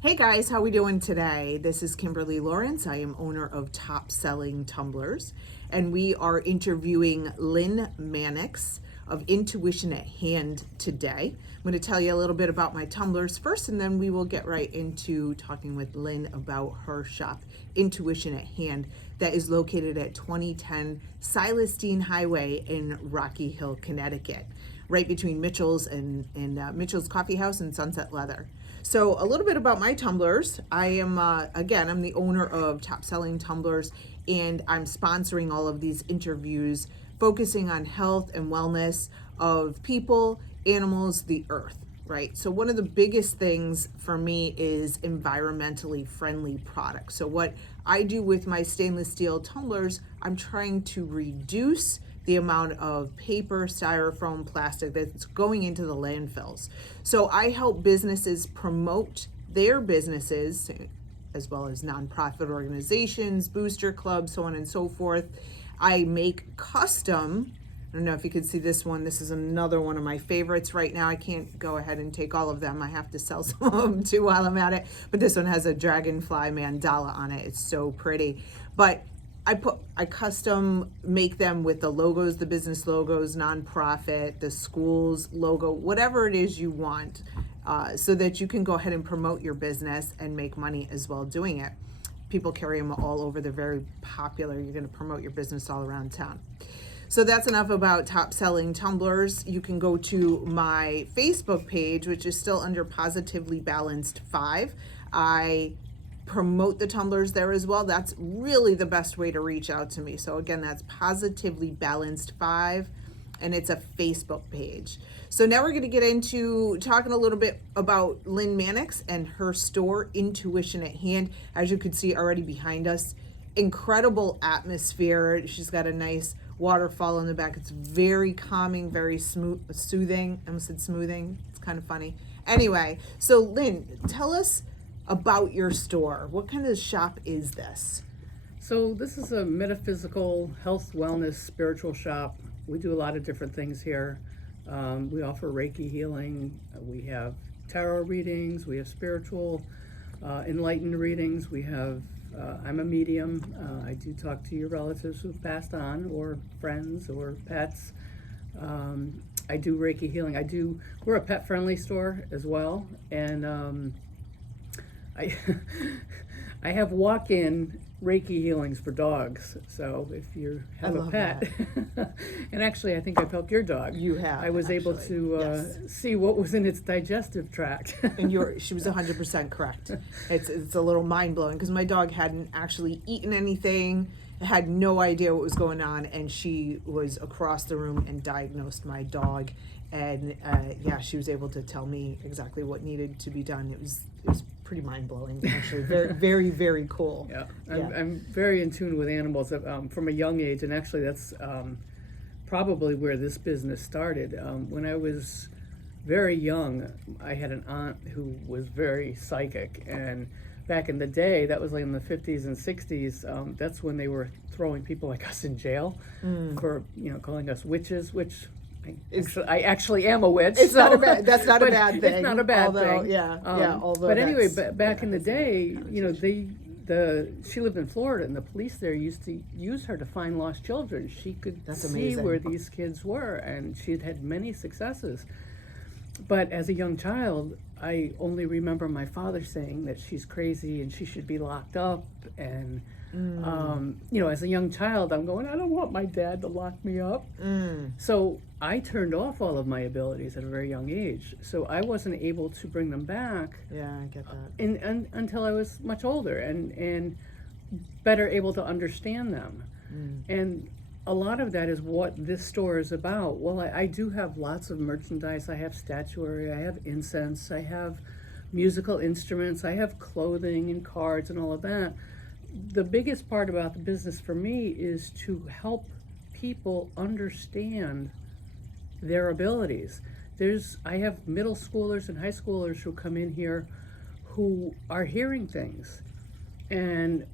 Hey guys, how we doing today? This is Kimberly Lawrence. I am owner of Top Selling Tumblers, and we are interviewing Lynn Mannix of Intuition at Hand today. I'm going to tell you a little bit about my tumblers first, and then we will get right into talking with Lynn about her shop, Intuition at Hand, that is located at 2010 Silas Deane Highway in Rocky Hill, Connecticut, right between Mitchell's and Mitchell's Coffee House and Sunset Leather. So a little bit about my tumblers. I am, again, I'm the owner of Top Selling Tumblers, and I'm sponsoring all of these interviews focusing on health and wellness of people, animals, the earth, right? So one of the biggest things for me is environmentally friendly products. So what I do with my stainless steel tumblers, I'm trying to reduce the amount of paper, styrofoam, plastic that's going into the landfills. So I help businesses promote their businesses, as well as nonprofit organizations, booster clubs, so on and so forth. I make custom, I don't know if you can see this one. This is another one of my favorites right now. I can't go ahead and take all of them. I have to sell some of them too while I'm at it. But this one has a dragonfly mandala on it. It's so pretty. But I custom make them with the logos, the business logos, nonprofit, the school's logo, whatever it is you want, so that you can go ahead and promote your business and make money as well doing it. People carry them all over. They're very popular. You're going to promote your business all around town. So that's enough about Top Selling Tumblers. You can go to my Facebook page, which is still under Positively Balanced 5. I promote the tumblers there as well. That's really the best way to reach out to me. So again, that's Positively Balanced 5, and it's a Facebook page. So now we're going to get into talking a little bit about Lynn Mannix and her store, Intuition at Hand. As you can see already behind us, incredible atmosphere. She's got a nice waterfall in the back. It's very calming, very soothing. I almost said smoothing. It's kind of funny. Anyway, so Lynn, tell us about your store. What kind of shop is this? So this is a metaphysical, health, wellness, spiritual shop. We do a lot of different things here. We offer Reiki healing. We have tarot readings. We have spiritual, enlightened readings. We have, I'm a medium. I do talk to your relatives who've passed on, or friends, or pets. I do Reiki healing. We're a pet-friendly store as well. And I have walk-in Reiki healings for dogs. So if you have a pet, and actually I think I've helped your dog. You have. I was able to yes. see what was in its digestive tract. And she was 100% correct. It's a little mind-blowing because my dog hadn't actually eaten anything, had no idea what was going on, and she was across the room and diagnosed my dog. And she was able to tell me exactly what needed to be done. It was pretty mind-blowing, actually. Very, very, very cool. Yeah, I'm very in tune with animals from a young age, and actually that's probably where this business started. When I was very young, I had an aunt who was very psychic, and back in the day, that was like in the 50s and 60s, that's when they were throwing people like us in jail for calling us witches, which I actually am a witch. It's not a bad. That's not a bad thing. It's not a bad thing. Although, but anyway, back in the day, she lived in Florida, and the police there used to use her to find lost children. She could see where these kids were, and she'd had many successes. But as a young child, I only remember my father saying that she's crazy and she should be locked up. And as a young child, I'm going, I don't want my dad to lock me up. So I turned off all of my abilities at a very young age. So I wasn't able to bring them back. Yeah, I get that. Until I was much older and better able to understand them. And a lot of that is what this store is about. Well, I do have lots of merchandise. I have statuary, I have incense, I have musical instruments, I have clothing and cards and all of that. The biggest part about the business for me is to help people understand their abilities. I have middle schoolers and high schoolers who come in here who are hearing things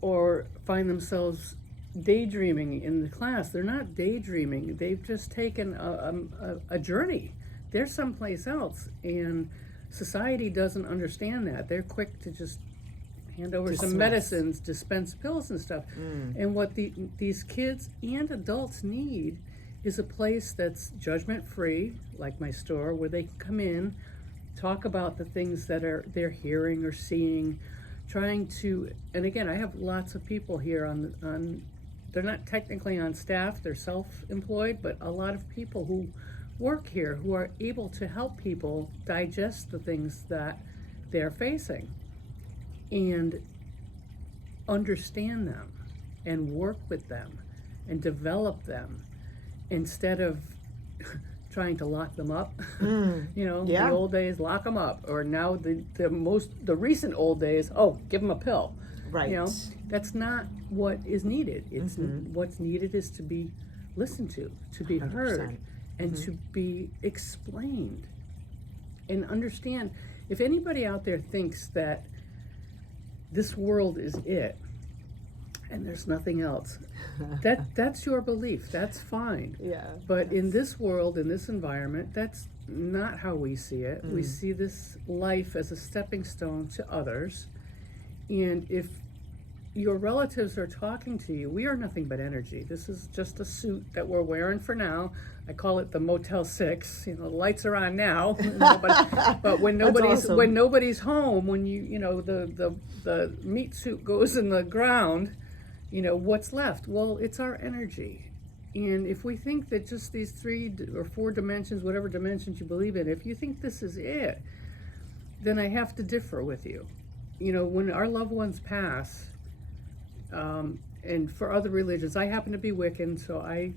or find themselves daydreaming in the class. They're not daydreaming. They've just taken a journey. They're someplace else, and society doesn't understand that. They're quick to just hand over some Dismiss. medicines, dispense pills and stuff. And what these kids and adults need is a place that's judgment-free, like my store, where they can come in, talk about the things that they're hearing or seeing, trying to, and again, I have lots of people here on they're not technically on staff, they're self-employed, but a lot of people who work here who are able to help people digest the things that they're facing and understand them and work with them and develop them instead of trying to lock them up. Yeah. The old days, lock them up, or now the recent old days, give them a pill. Right. That's not what is needed. It's what's needed is to be listened to be 100%. heard, and to be explained and understand. If anybody out there thinks that this world is it and there's nothing else, that's your belief. That's fine. Yeah. But in this world, in this environment, that's not how we see it. We see this life as a stepping stone to others. And if your relatives are talking to you, we are nothing but energy. This is just a suit that we're wearing for now. I call it the Motel 6. The lights are on now, but when nobody's awesome. when nobody's home, when the meat suit goes in the ground, what's left? Well, it's our energy. And if we think that just these 3 or 4 dimensions, whatever dimensions you believe in, if you think this is it, then I have to differ with you. When our loved ones pass, and for other religions, I happen to be Wiccan, so I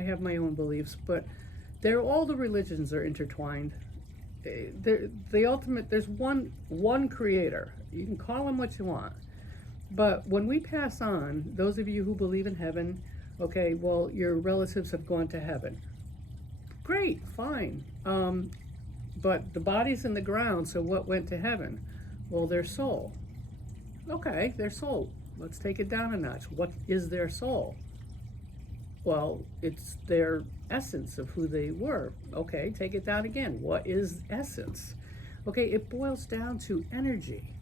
have my own beliefs, but all the religions are intertwined. The ultimate, there's one creator. You can call him what you want. But when we pass on, those of you who believe in heaven, okay, well, your relatives have gone to heaven. Great, fine. But the body's in the ground, so what went to heaven? Well, their soul. Okay, their soul. Let's take it down a notch. What is their soul? Well, it's their essence of who they were. Okay, take it down again. What is essence? Okay, it boils down to energy.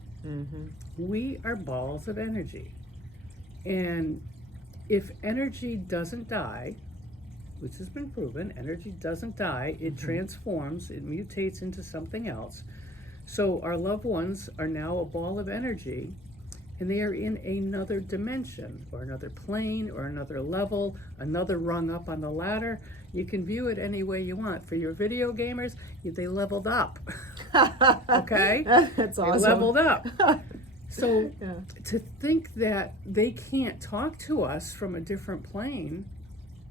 We are balls of energy. And if energy doesn't die, which has been proven, energy doesn't die, it transforms, it mutates into something else. So our loved ones are now a ball of energy, and they are in another dimension, or another plane, or another level, another rung up on the ladder. You can view it any way you want. For your video gamers, they leveled up. Okay? That's awesome. They leveled up. So to think that they can't talk to us from a different plane,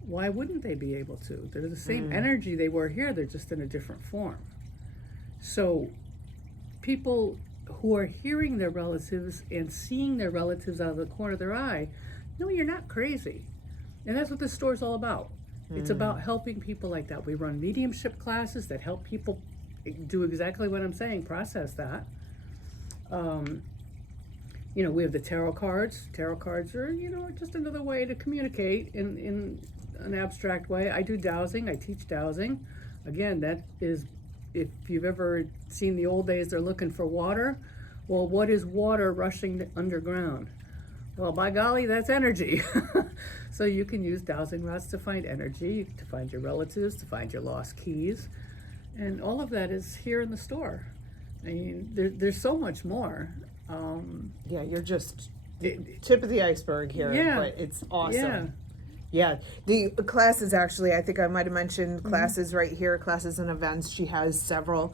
why wouldn't they be able to? They're the same energy they were here, they're just in a different form. So people who are hearing their relatives and seeing their relatives out of the corner of their eye, no, you're not crazy. And that's what this store is all about. It's about helping people like that. We run mediumship classes that help people do exactly what I'm saying, process that. We have the tarot cards. Tarot cards are, just another way to communicate in an abstract way. I do dowsing. I teach dowsing. Again, that is, if you've ever seen the old days, they're looking for water. Well, what is water rushing underground? Well, by golly, that's energy. So you can use dowsing rods to find energy, to find your relatives, to find your lost keys. And all of that is here in the store. I mean, there's so much more. Yeah, you're just tip of the iceberg here, but it's awesome. Yeah, the classes actually, I think I might have mentioned classes right here, classes and events. She has several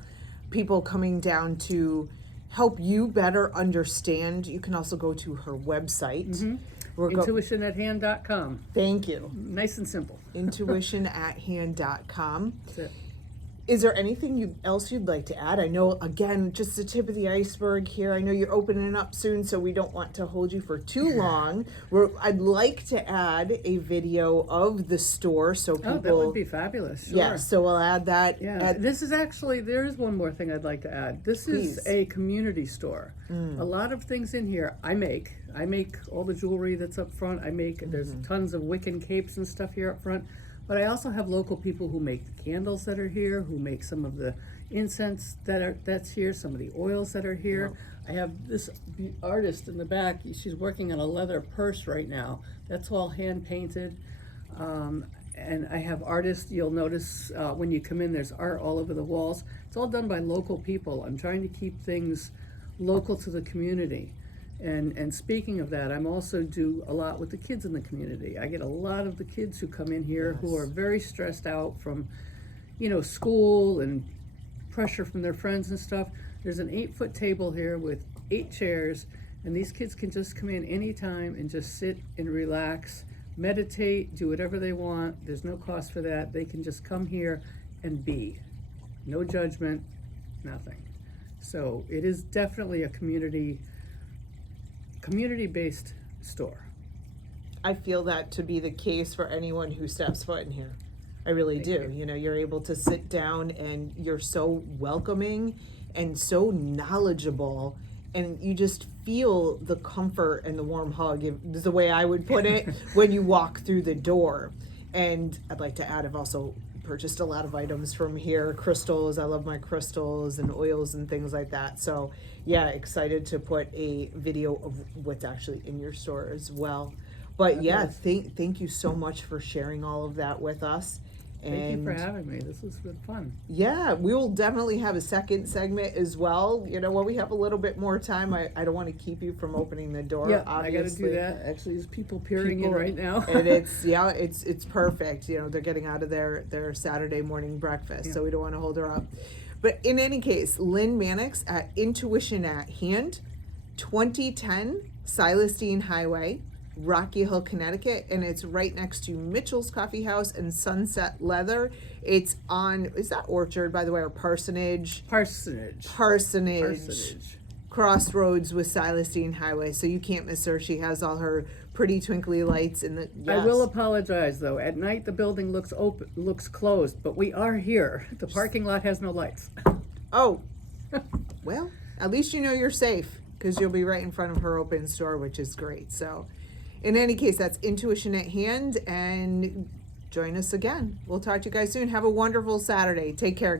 people coming down to help you better understand. You can also go to her website. Intuitionathand.com. Thank you. Nice and simple. Intuitionathand.com. That's it. Is there anything else you'd like to add? I know, again, just the tip of the iceberg here. I know you're opening up soon, so we don't want to hold you for too long. I'd like to add a video of the store so people... Oh, that would be fabulous. Sure. Yeah, so we'll add that. Yeah, this is actually, there is one more thing I'd like to add. This is a community store. A lot of things in here I make. I make all the jewelry that's up front. There's tons of Wiccan capes and stuff here up front. But I also have local people who make the candles that are here, who make some of the, incense that's here, some of the oils that are here. I have this artist in the back. She's working on a leather purse right now. That's all hand painted. And I have artists. You'll notice when you come in, there's art all over the walls. It's all done by local people. I'm trying to keep things local to the community. And speaking of that, I'm also do a lot with the kids in the community. I get a lot of the kids who come in here who are very stressed out from, school and pressure from their friends and stuff. There's an 8-foot table here with 8 chairs, and these kids can just come in anytime and just sit and relax, meditate, do whatever they want. There's no cost for that. They can just come here and be. No judgment, nothing. So it is definitely a community-based store. I feel that to be the case for anyone who steps foot in here. I really do. You're able to sit down and you're so welcoming and so knowledgeable, and you just feel the comfort and the warm hug, is the way I would put it, when you walk through the door. And I'd like to add, I've also purchased a lot of items from here, crystals. I love my crystals and oils and things like that. So yeah, excited to put a video of what's actually in your store as well. But yeah, thank you so much for sharing all of that with us. Thank you for having me. This was good fun. Yeah, we will definitely have a second segment as well. When we have a little bit more time, I don't want to keep you from opening the door. Yeah, obviously. I got to do that. Actually, there's people peering in right now. And it's perfect. They're getting out of their Saturday morning breakfast, so we don't want to hold her up. But in any case, Lynn Mannix at Intuition at Hand, 2010 Silas Deane Highway, Rocky Hill, Connecticut, and it's right next to Mitchell's Coffee House and Sunset Leather. It's on, is that Orchard, by the way, or Parsonage? Parsonage. Crossroads with Silas Deane Highway, so you can't miss her. She has all her pretty twinkly lights in the. Yes. I will apologize though. At night the building looks closed, but we are here. The parking lot has no lights. Oh, well, at least you're safe, because you'll be right in front of her open store, which is great. So in any case, that's Intuition at Hand, and join us again. We'll talk to you guys soon. Have a wonderful Saturday. Take care, guys.